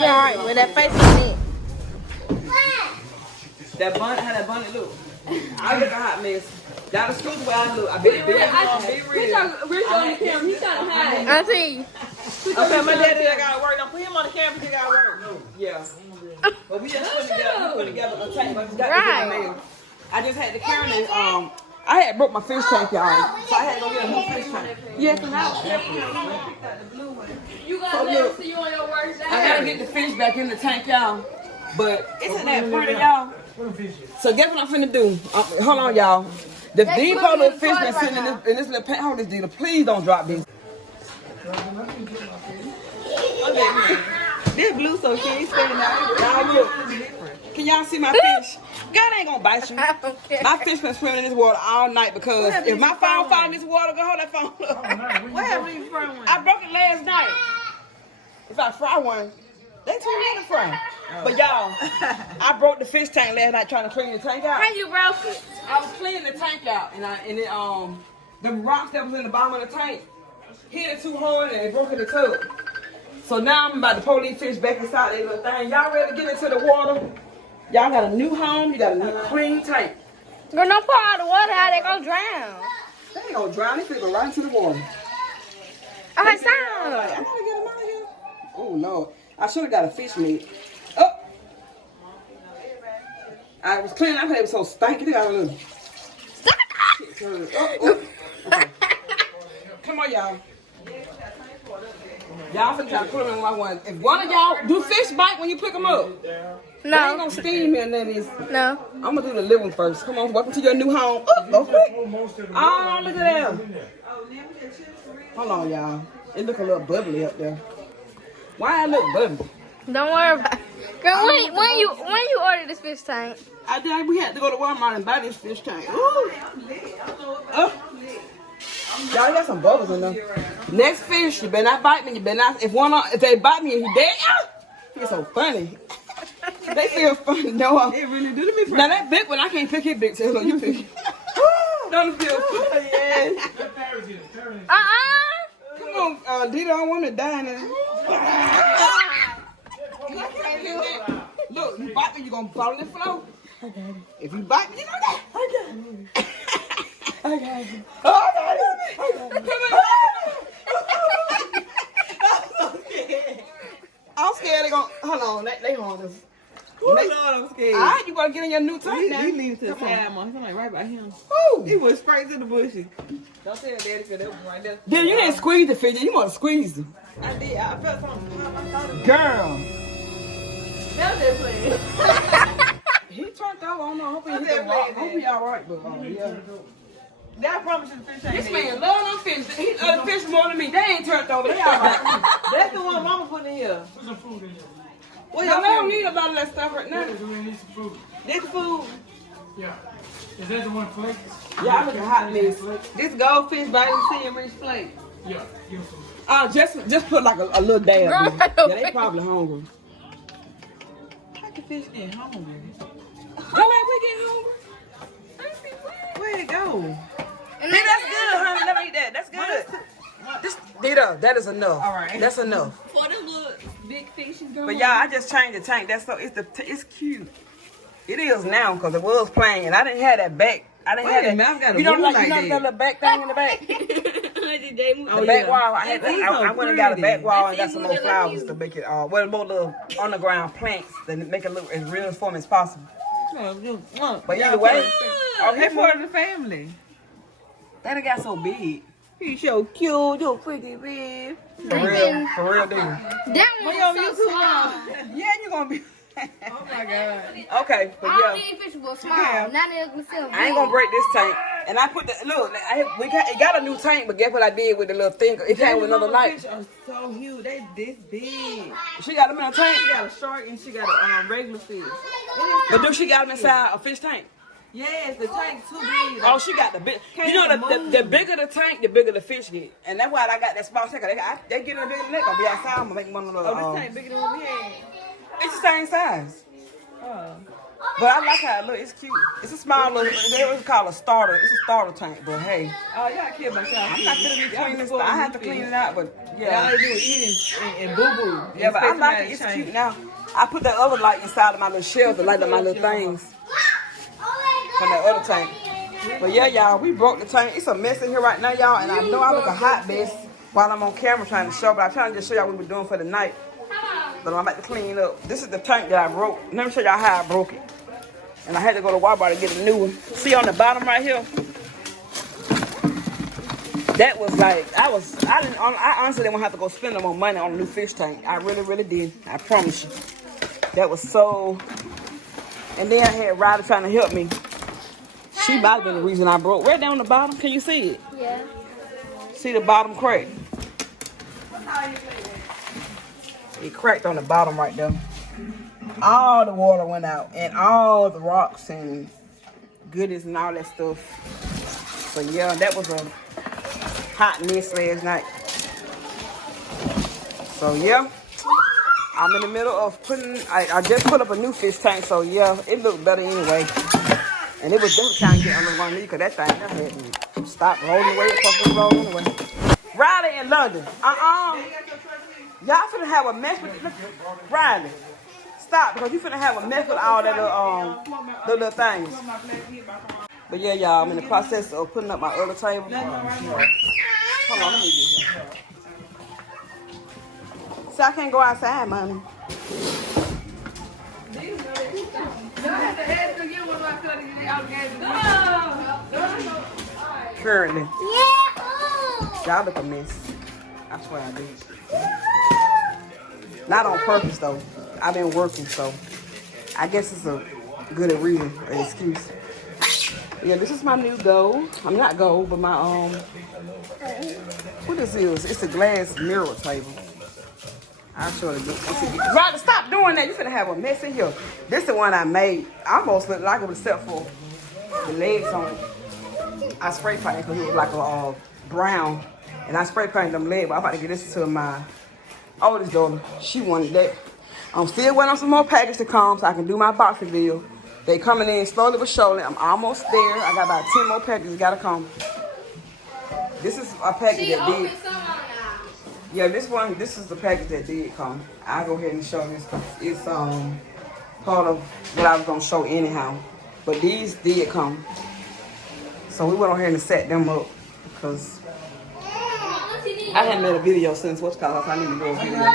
Right, with that face on it. That bunny, how that bunny look? I look a hot mess. Y'all excuse the way I look. I be real. Rich on the camera. He's trying to hide. I see. Okay, my daddy got to work. Don't put him on the camera. He got to work. Yeah. But we just put together a tank. But we got to get the mail. I just had to carry it. I had broke my fish tank, y'all. So I had to go get a new fish tank. Yes, and You got to let us see you on your worst day. I got to get the fish back in the tank, y'all. But isn't that pretty, y'all? So guess what I'm finna do? Hold on, y'all. The depot little fish been sitting in this little pan. Hold this dealer. Please don't drop these. This blue so she ain't standing out. Y'all look. Can y'all see my fish? God ain't gonna bite you. My fish been swimming in this water all night because if my phone fall in this water, go hold that phone up. What happened to you fry one? I broke it last night. If I fry one, they told me to fry. But y'all, I broke the fish tank last night trying to clean the tank out. How you broke it? I was cleaning the tank out, and the rocks that was in the bottom of the tank hit it too hard and it broke in the tub. So now I'm about to pull these fish back inside that little thing. Y'all ready to get into the water? Y'all got a new home. You got a new clean tank. Girl, don't pour all the water out. They gonna drown. They ain't gonna drown. They finna go right into the water. Okay, stop. I gotta get them out of here. Oh Lord, I should have got a fish meat. Oh, I was cleaning. I thought it was so stinky. They got a little. Okay. Come on, y'all. Y'all finna try to put them in one. If one of y'all do fish bite when you pick them up, they ain't No. gonna steam here and then this. No. I'm gonna do the living first. Come on, welcome to your new home. Oh, okay. Oh, look at that. Hold on, y'all. It look a little bubbly up there. Why it look bubbly? Don't worry about it. Girl, when you ordered this fish tank? I did. We had to go to Walmart and buy this fish tank. Ooh. Y'all got some bubbles in there. Next fish, you better not bite me. You better not. If they bite me and you dead, it's so funny. They feel funny. No, it really do to me. Now that big one, I can't pick it big. So you pick it. Don't it feel funny? Yes. Come on, Dita, I want to die now. Look, you bite me, you gonna fall on the floor. If you bite me, you know that. I got it. I'm scared they gonna. Hold on, they harm us. Lord, I'm scared. All right, you gotta get in your new tank now. He leaves to the side, Mom. Somebody right by him. Woo. He went straight to the bushes. Don't tell Daddy because that was right there. Then you didn't squeeze the fish. You want to squeeze it. I did. I felt something pop. I thought it was. Girl. That was just playing. He turned over. I don't know. Hope he all right, but yeah. That promise you the fish ain't This man love them fish. He love the fish more than me. They ain't turned over. They all right. That's the one Mama put in here. Put some food in there. Well, No, they don't need a lot of that stuff right now. We need some food. This food. Yeah. Is that the one plate? Y'all look hot mess. This goldfish vitamin C and rich plate. Yeah. Give them some. Just put like a little dab. Girl, in it. Yeah, they probably hungry. How can fish get hungry? Go ahead, we get hungry. Where'd it go? And Hey, that's good, honey. Let me eat that. That's good. Dita, that is enough. All right. That's enough. For the little big fish is going. But y'all, I just changed the tank. That's so it's cute. It is now because it was plain, and I didn't have that back. I didn't have that. I've got a You know, move like like that that. little back thing in the back. Oh, The back yeah. wall. I went and got a back wall and got some more pretty. flowers to make it well, more little underground plants that make it look as real form as possible. But either way, They part of the family. that got so big. He's so cute, so pretty, babe. For real, dude. that We on one's so YouTube small. now. Yeah, you gonna be. Oh my God. Okay, but All yeah. these fish were small. Yeah. Not myself. I ain't gonna break this tank. And I put the look. It got a new tank, but guess what I did with the little thing? It came with another light. Fish are so huge. They this big. She got them in a tank, She got a shark and she got a regular fish. but do she got them inside a fish tank? Yes, the tank too big. Oh, she got the big. You know, the bigger the tank, the bigger the fish get, and that's why I got that small tank. They get in a bigger tank. Gonna be outside. I'm gonna make one of the. Oh, this tank bigger than what we had. It's the same size. Oh. But I like how it looks. It's cute. It's a small little, they always call it a starter. It's a starter tank, but hey. Oh, y'all kid myself. I'm not gonna be cleaning this. I have to clean it out, but yeah. Y'all do eating and boo-boo. Yeah, but I like it. It's cute now. I put that other light inside of my little shelf to light up my little things from that other tank. But yeah, y'all, we broke the tank. It's a mess in here right now, y'all, and I know I look a hot mess while I'm on camera trying to show, but I'm trying to just show y'all what we're doing for the night. But I'm about to clean up. This is the tank that I broke. Let me show y'all how I broke it. And I had to go to Walmart to get a new one. See on the bottom right here? That was like, I honestly didn't want to have to go spend no more money on a new fish tank. I really, really did. I promise you. That was so, and then I had Ryder trying to help me. She might have been the reason I broke. Right down on the bottom, can you see it? Yeah. See the bottom crack? It cracked on the bottom right there. All the water went out and all the rocks and goodies and all that stuff. But yeah, that was a hot mess last night. So yeah, I'm in the middle of putting, I just put up a new fish tank, so yeah, it looked better anyway. And it was definitely trying to get under one knee because that thing never had to stop rolling away, it's supposed to roll anyway. Riley in London, y'all finna have a mess with, look, Riley. Stop, because you finna have a mess with all that little things. But yeah, y'all, I'm in the process of putting up my other table. Hold on, let me get here. See, I can't go outside, mommy. Currently. Y'all look a mess. I swear I do. Not on purpose, though. I've been working, so I guess it's a good reason or excuse. Yeah, this is my new goal. I'm not gold, but my what this is? It's a glass mirror table. I'll show it again. Ryder, stop doing that. You finna have a mess in here. This is the one I made. I almost looked like it except for the legs on it. I spray painted because it was like a brown, and I spray painted them legs. But I'm about to get this to my oldest daughter. She wanted that. I'm still waiting on some more packages to come so I can do my box reveal. They coming in slowly but surely. I'm almost there. I got about 10 more packages gotta come. This is a package that did. Yeah, this is the package that did come. I'll go ahead and show this. It's part of what I was gonna show anyhow. But these did come. So we went on here and set them up because I hadn't made a video since what's called. So I need to do a video.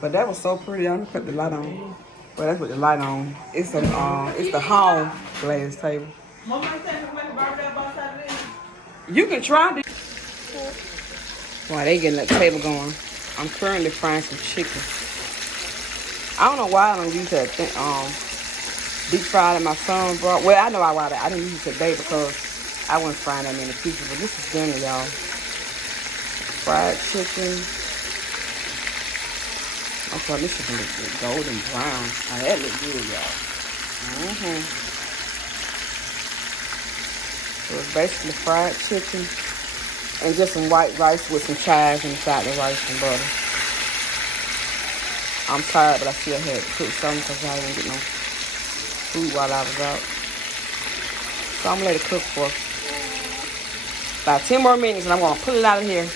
But that was so pretty. I'm gonna put the light on. Well, that's what the light on. It's the hall glass table. You can try this. While they getting that table going, I'm currently frying some chicken. I don't know why I don't use that deep fried that my son brought. Well, I know why I didn't use it today because I wasn't frying that many pieces. But this is dinner, y'all. Fried chicken. Okay, this chicken looks good. Golden brown. Now that looks good, y'all. So it's basically fried chicken and just some white rice with some chives inside the rice and butter. I'm tired, but I still had to cook something because I didn't get no food while I was out. So I'm gonna let it cook for about 10 more minutes and I'm gonna pull it out of here.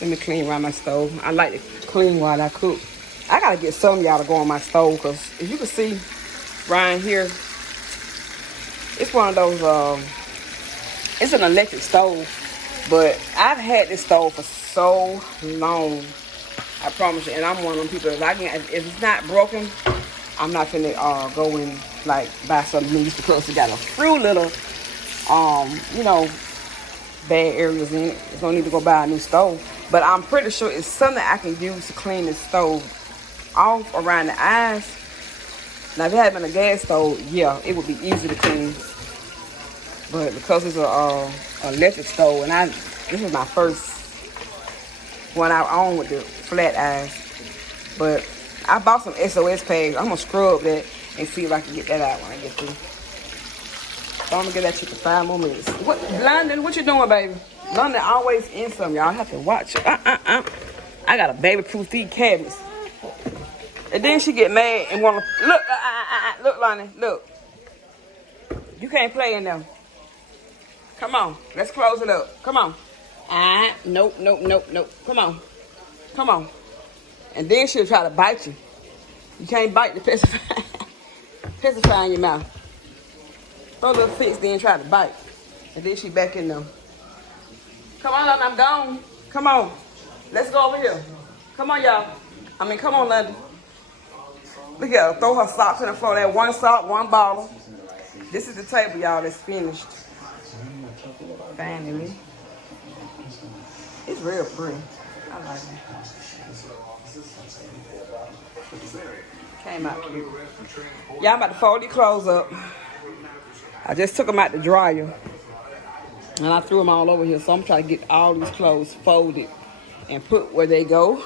Let me clean around my stove. I like to clean while I cook. I gotta get some of y'all to go on my stove because if you can see right here, it's one of those, it's an electric stove, but I've had this stove for so long. I promise you, and I'm one of them people that if it's not broken, I'm not finna go and like buy something new because it got a few little, you know, bad areas in it. It's gonna need to go buy a new stove. But I'm pretty sure it's something I can use to clean this stove off around the eyes. Now, if it had been a gas stove, yeah, it would be easy to clean. But because it's a electric stove, and this is my first one I own with the flat eyes. But I bought some SOS pads. I'm gonna scrub that and see if I can get that out when I get through. So I'm gonna give that chicken 5 more minutes. What, London? What you doing, baby? London always in some, y'all. I have to watch. I gotta baby-proof these cabinets. And then she get mad and wanna look, look, Lonnie, look. You can't play in them. Come on, let's close it up. Come on. Nope. Come on. Come on. And then she'll try to bite you. You can't bite the pacifier. Pacifier in your mouth. Throw a little fix, then try to bite. And then she back in them. Come on, London, I'm gone. Come on. Let's go over here. Come on, y'all. Come on, London. Look at her. Throw her socks on the floor. That one sock, one bottle. This is the table, y'all, that's finished. Finally. It's real pretty. I like it. Came out cute. Y'all, I'm about to fold these clothes up. I just took them out the dryer. And I threw them all over here. So I'm trying to get all these clothes folded and put where they go.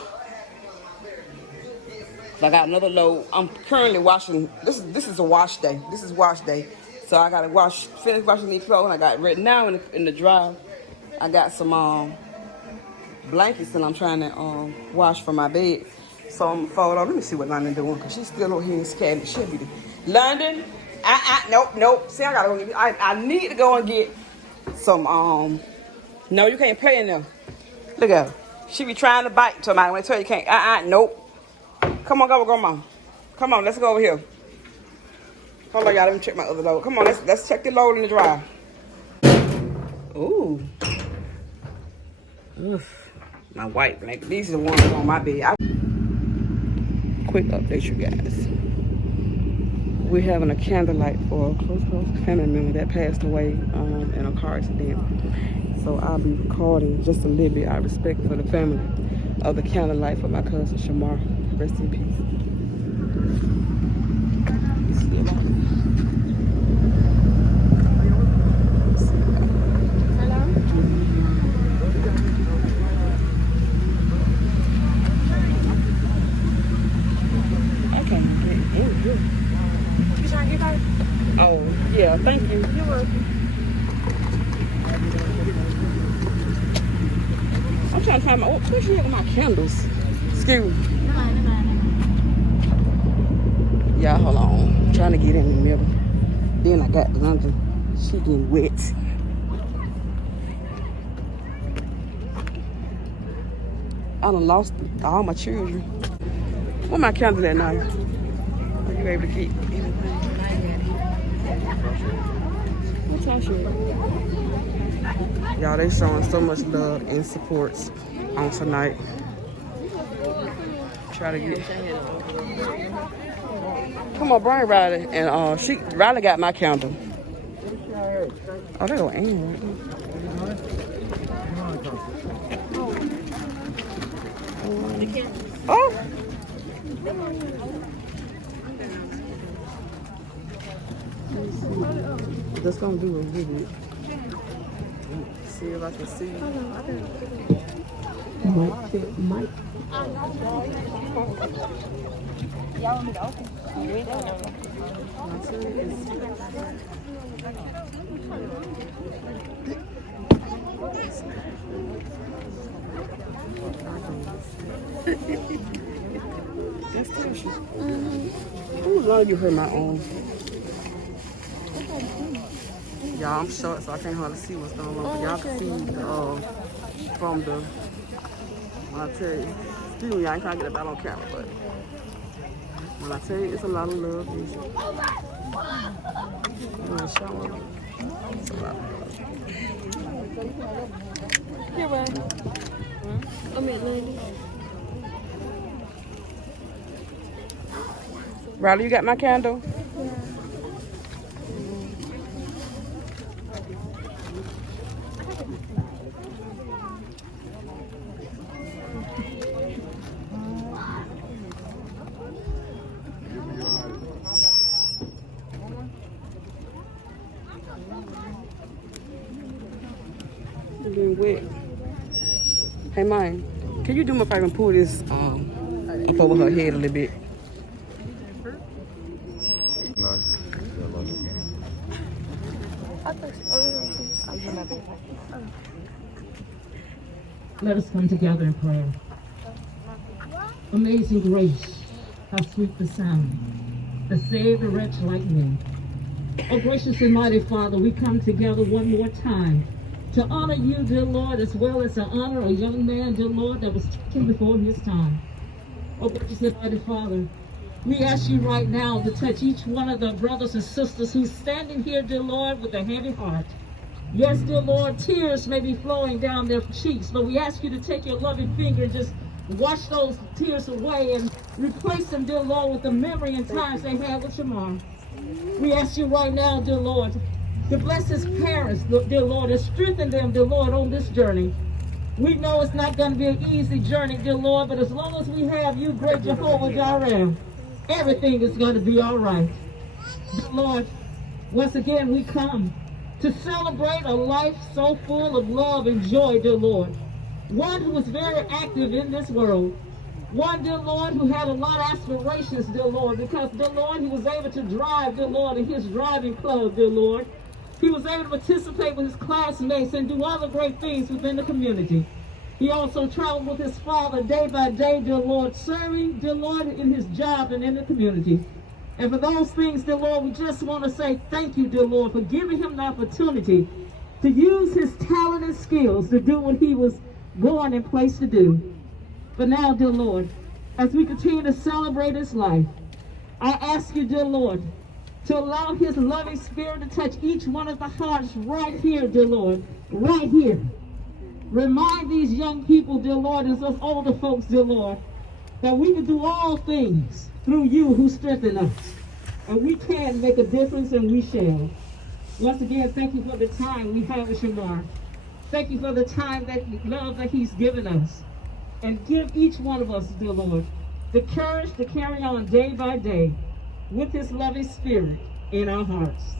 So I got another load. I'm currently washing. This is a wash day. This is wash day. So I gotta finish washing these clothes. And I got right now in the dryer. I got some blankets and I'm trying to wash for my bed. So I'm gonna fold on. Let me see what London doing, because she's still over here in Scatty. She'll be there. London, nope. See, I gotta go get, I need to go and get some, no, you can't play in there. Look at her. She be trying to bite somebody when I tell you can't, nope. Come on, go with grandma. Come on, let's go over here. Hold on, y'all, let me check my other load. Come on, let's check the load in the dryer. Ooh. Oof. My white blanket. These are the ones on my bed. Quick update, you guys. We're having a candlelight for a close family member that passed away in a car accident. So I'll be recording just a little bit out of respect for the family of the candlelight for my cousin Shamar. Rest in peace. You trying to get her? Oh, yeah, thank you. You're welcome. I'm trying to find where's she at with my candles? Excuse me. Y'all, hold on. I'm trying to get in the middle. Then I got London. She getting wet. I done lost all my children. Where my candle at now? Are you able to keep anything? What's our shit? Y'all, they showing so much love and support on tonight. Try to get. Come on, bring Riley. And Riley got my candle. Oh, they go Ann right there. Oh! That's gonna do a video. See if I can see. Mike. Y'all want me to open? This tissue. Ooh, long you heard my own. Y'all, I'm short, so I can't hardly see what's going on. But y'all can see from the. When I tell you, excuse me, I ain't trying to get that on camera, but when I tell you, it's a lot of love. It's a lot of love. Here, Riley. I'm at London. Riley, you got my candle? It's been wet. Hey, mine, can you do me a favor and pull this up over her head a little bit? Nice. Let us come together in prayer. Amazing grace, how sweet the sound that saved a wretch like me. Oh, gracious and mighty Father, we come together one more time to honor you, dear Lord, as well as to honor a young man, dear Lord, that was taken before his time. Oh, gracious and mighty Father, we ask you right now to touch each one of the brothers and sisters who's standing here, dear Lord, with a heavy heart. Yes, dear Lord, tears may be flowing down their cheeks, but we ask you to take your loving finger and just wash those tears away and replace them, dear Lord, with the memory and times they had with Shamar. We ask you right now, dear Lord, to bless his parents, dear Lord, and strengthen them, dear Lord, on this journey. We know it's not going to be an easy journey, dear Lord, but as long as we have you, great Jehovah Jireh, everything is going to be all right. Dear Lord, once again we come to celebrate a life so full of love and joy, dear Lord. One who was very active in this world. One, dear Lord, who had a lot of aspirations, dear Lord, because, dear Lord, he was able to drive, dear Lord, in his driving club, dear Lord. He was able to participate with his classmates and do other great things within the community. He also traveled with his father day by day, dear Lord, serving, dear Lord, in his job and in the community. And for those things, dear Lord, we just want to say thank you, dear Lord, for giving him the opportunity to use his talent and skills to do what he was born and placed to do. But now, dear Lord, as we continue to celebrate his life, I ask you, dear Lord, to allow his loving spirit to touch each one of the hearts right here, dear Lord, right here. Remind these young people, dear Lord, and those older folks, dear Lord, that we can do all things through you who strengthen us. And we can make a difference, and we shall. Once again, thank you for the time we have with Shamar. Thank you for the time, that love that he's given us. And give each one of us, dear Lord, the courage to carry on day by day with his loving spirit in our hearts.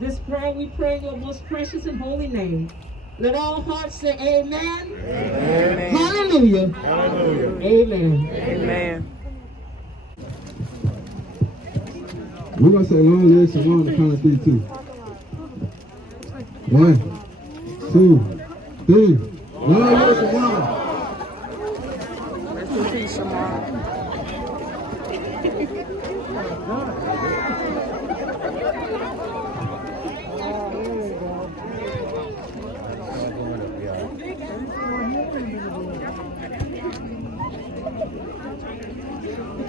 This prayer we pray in your most precious and holy name. Let all hearts say amen. Amen. Hallelujah. Hallelujah. Amen. Amen. We're going to say LongLiveShamar on the count of 3, 2. 1, 2, 3. LongLiveShamar. Rest in peace, Shamar.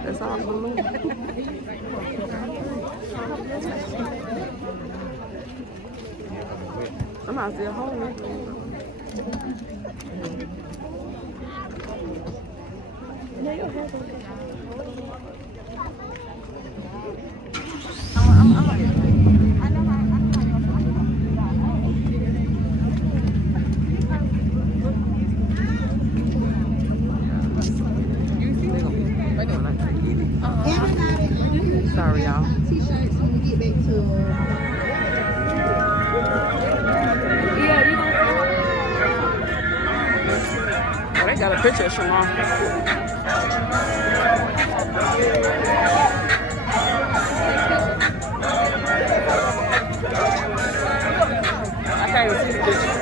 That's all balloon. Somebody still holding it. Sorry, y'all. T-shirts when we get back to. Oh, they got a picture of Shamar. I can't even see the picture.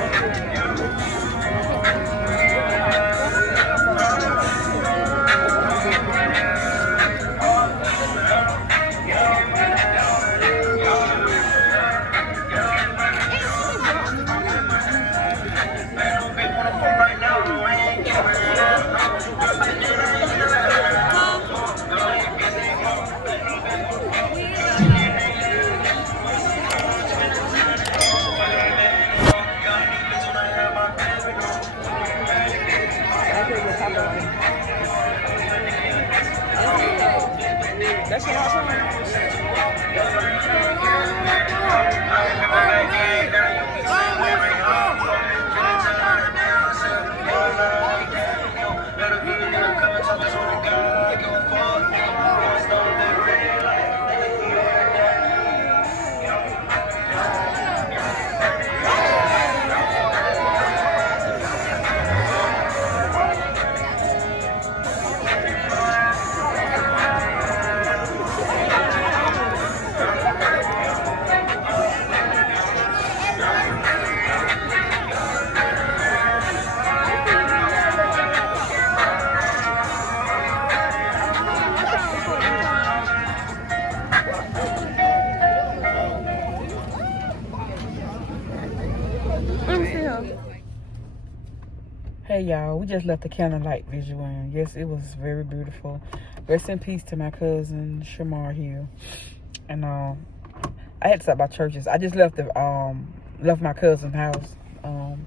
That's your house. Hey y'all, we just left the candlelight visual and yes, it was very beautiful. Rest in peace to my cousin Shamar here. And I had to stop by churches. I just left left my cousin's house. I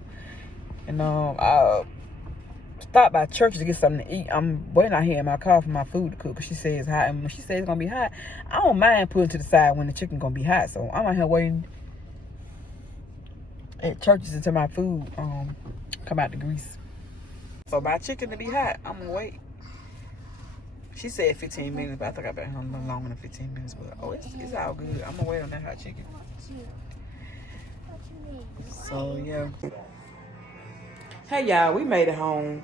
stopped by churches to get something to eat. I'm waiting out here in my car for my food to cook because she says it's hot. And when she says it's gonna be hot, I don't mind putting to the side when the chicken gonna be hot. So I'm out here waiting at churches until my food come out the grease. So my chicken to be hot, I'm gonna wait. She said 15 minutes, but I think I've been home longer than 15 minutes. But it's all good. I'm gonna wait on that hot chicken. So yeah. Hey y'all, we made it home.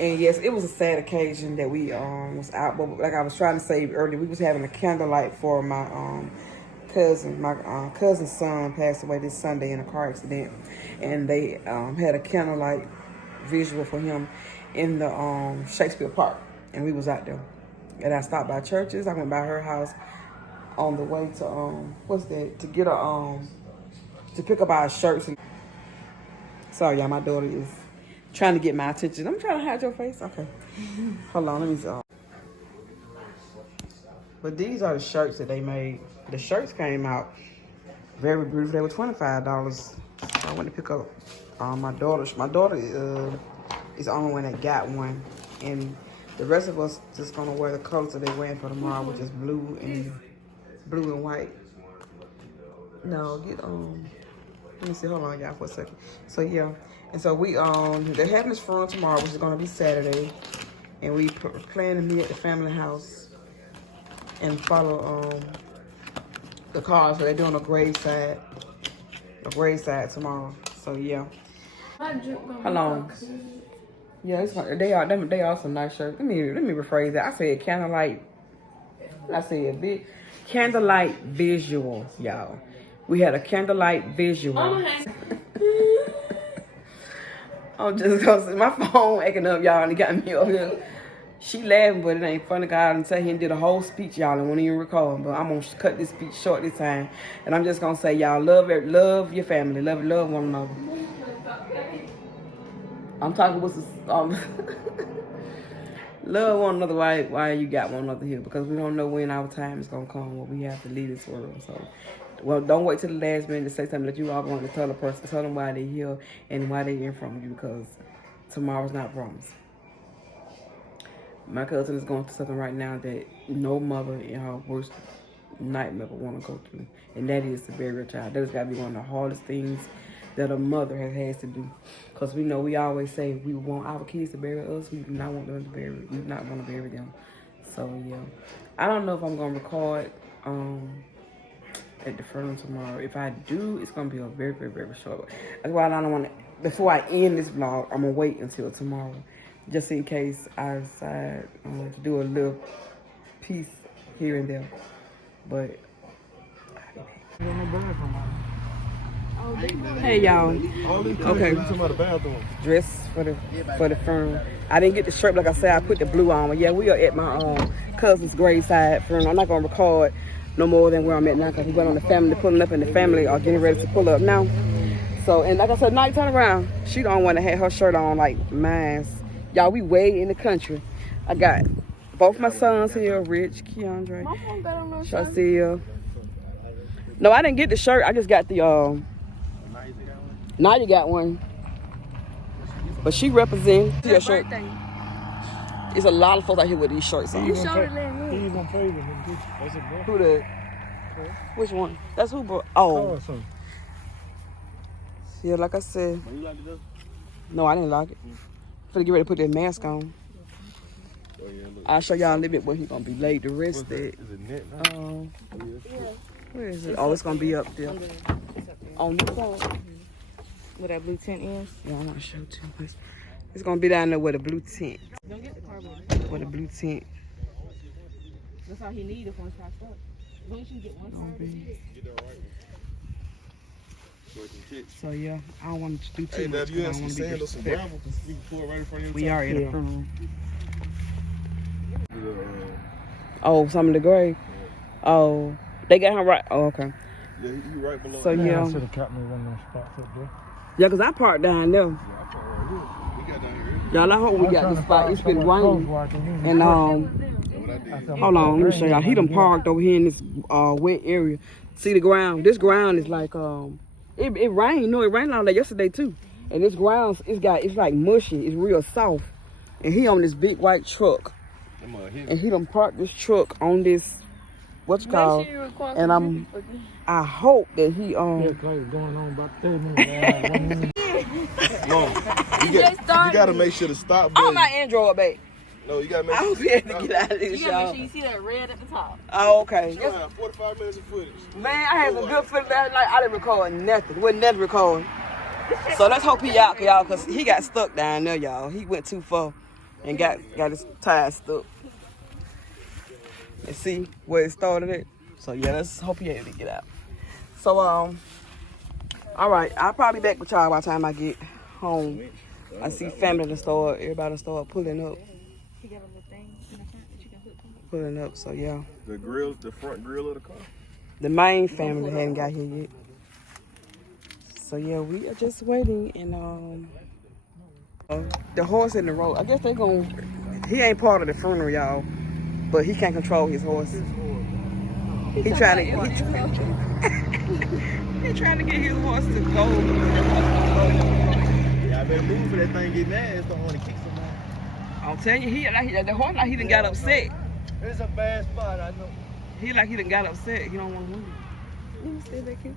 And yes, it was a sad occasion that we was out. But like I was trying to say earlier, we was having a candlelight for my cousin. My cousin's son passed away this Sunday in a car accident. And they had a candlelight visual for him in the Shakespeare Park. And we was out there. And I stopped by churches. I went by her house on the way to to get to pick up our shirts. Sorry y'all, my daughter is trying to get my attention. I'm trying to hide your face. Okay. Hold on, let me see. But these are the shirts that they made. The shirts came out very beautiful. They were $25. So I went to pick up my daughter's. My daughter is the only one that got one. And the rest of us just gonna wear the colors that they're wearing for tomorrow, which is blue and white. No, let me see, hold on y'all for a second. So yeah. And so we they're having this funeral tomorrow, which is gonna be Saturday, and we plan to meet at the family house and follow the cars. So they're doing a graveside tomorrow. So yeah. How long? Yeah, they are some nice shirts. Let me rephrase that. I said candlelight. I said big candlelight visual, y'all. We had a candlelight visual. I'm just gonna say my phone acting up, y'all, and it got me up here. She laughing, but it ain't funny. God and say he did a whole speech, y'all, and won't even record. But I'm gonna cut this speech short this time, and I'm just gonna say, y'all, love your family, love one another. I'm talking with love one another. Why you got one another here? Because we don't know when our time is gonna come where we have to leave this world. So. Well, don't wait till the last minute to say something that you all want to tell a person. Tell them why they're here and why they're in from you, because tomorrow's not promised. My cousin is going through something right now that no mother in her worst nightmare would want to go through, and that is to bury a child. That has got to be one of the hardest things that a mother has to do, because we know we always say we want our kids to bury us. We do not want them to bury. We do not want to bury them. So yeah, I don't know if I'm gonna record at the funeral tomorrow. If I do, it's gonna be a very, very, very short. That's why I don't want to. Before I end this vlog, I'm gonna wait until tomorrow, just in case I decide to do a little piece here and there. But hey y'all, okay. Dress for the funeral. I didn't get the shirt, like I said. I put the blue on. But yeah, we are at my cousin's graveside funeral. I'm not gonna record no more than where I'm at now, because we went on the family pulling up, and the family are getting ready to pull up now. So, and like I said, night turn around. She don't want to have her shirt on like mine. Y'all, we way in the country. I got both my sons here, Rich, Keandre, Shacia. No, I didn't get the shirt. I just got the Now you got one. But she represents your shirt. There's a lot of folks out here with these shirts on. He's gonna pay them. Who the? Which one? That's who brought. Oh. Yeah, like I said. You like it though? No, I didn't like it. Finna get ready to put that mask on. Oh, yeah, I'll show y'all a little bit where he's gonna be laid to rest at. Is it net now? Where is it? Oh, it's gonna be up there. On the phone. Where that blue tent is? Yeah, I want to show too much. It's gonna be down there where the blue tent. Don't get the car with it. Where the blue tent. That's all he needs if one starts up. As long as you get one started. So yeah, I don't want to do too Hey, now much. if you have some sand or some gravel, you can pour it right in front of your We are at tire. a funeral. Yeah. Oh, some of the grave. Oh, they got him right. Oh, okay. Yeah, he right below. So yeah. I should have kept me one of those spots up there. Yeah, cause I parked down there. Yeah, I parked right here. We got down here. Y'all, I hope we got this spot. It's been raining. And, hold on, let me show y'all. He done parked over here in this wet area. See the ground? This ground is like, it rained. No, it rained all day yesterday too. And this ground, it's like mushy. It's real soft. And he on this big white truck. And he done parked this truck on this, what's it called? And I hope that he you gotta make sure to stop. Oh, my Android, babe. No, you gotta make I sure. hope he had to get out of this, You gotta y'all. make sure you see that red at the top. Oh, okay. You have 45 minutes of footage. Man, I had some good footage last night. I didn't record nothing. Wasn't nothing recording. So let's hope he out, y'all, because he got stuck down there, y'all. He went too far and got his tires stuck. And see where it started at. So yeah, let's hope he able to get out. So all right, I'll probably be back with y'all by the time I get home. I see family to start, everybody start pulling up. He got a little thing in the front that you can hook on. Pulling up, so yeah. The front grill of the car. The main family hadn't got here yet. So yeah, we are just waiting, and the horse in the road. I guess he ain't part of the funeral, y'all, but he can't control his horse. He trying to get his horse to go. Yeah, I better move for that thing get mad. Don't want to kick someone. I'm telling you, the horse like he done got upset. It's a bad spot, I know. He like he done got upset. He don't want to move. Let me stay back here.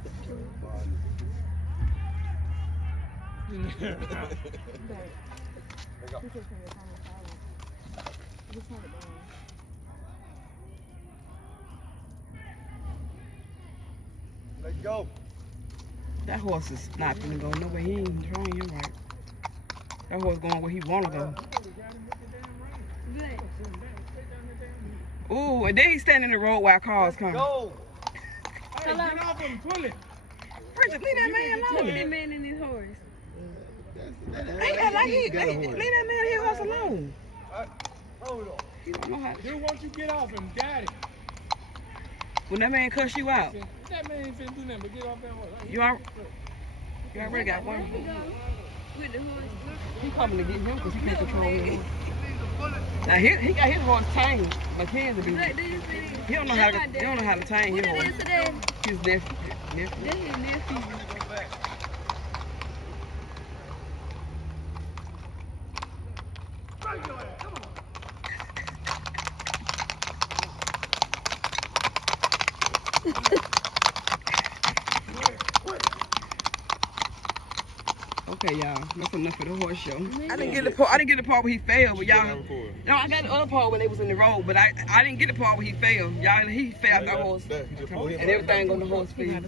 Let's go. That horse is not gonna go nowhere. He ain't trying him right. That horse going where he wanna go. Ooh, and then he's standing in the road while cars come. Go! Hey, get off him, pull it. Bridget, leave that man alone. That man and his horse. Leave that man his horse alone. Hold on. He don't know how to. Dude, once you get off him, got it. When that man cuss you out, That man ain't finna do nothing but get off that horse. you already got one. With the horse. He coming to get him because he can't control him. Now he got his horse tamed. Mackenzie be. Look, do you see? He don't know how to tame his horse. Today? His nephew. This is nephew. Okay, y'all. That's enough of the horse show. I didn't get the part where he failed, but y'all. No, I got the other part when they was in the road, but I didn't get the part where he failed. Y'all, he failed that horse, and everything on the horse field.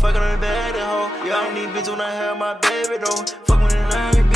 Fucking on the bed, hoe. Yeah, I need bitch when I have my baby, though. Fuck with the nerve,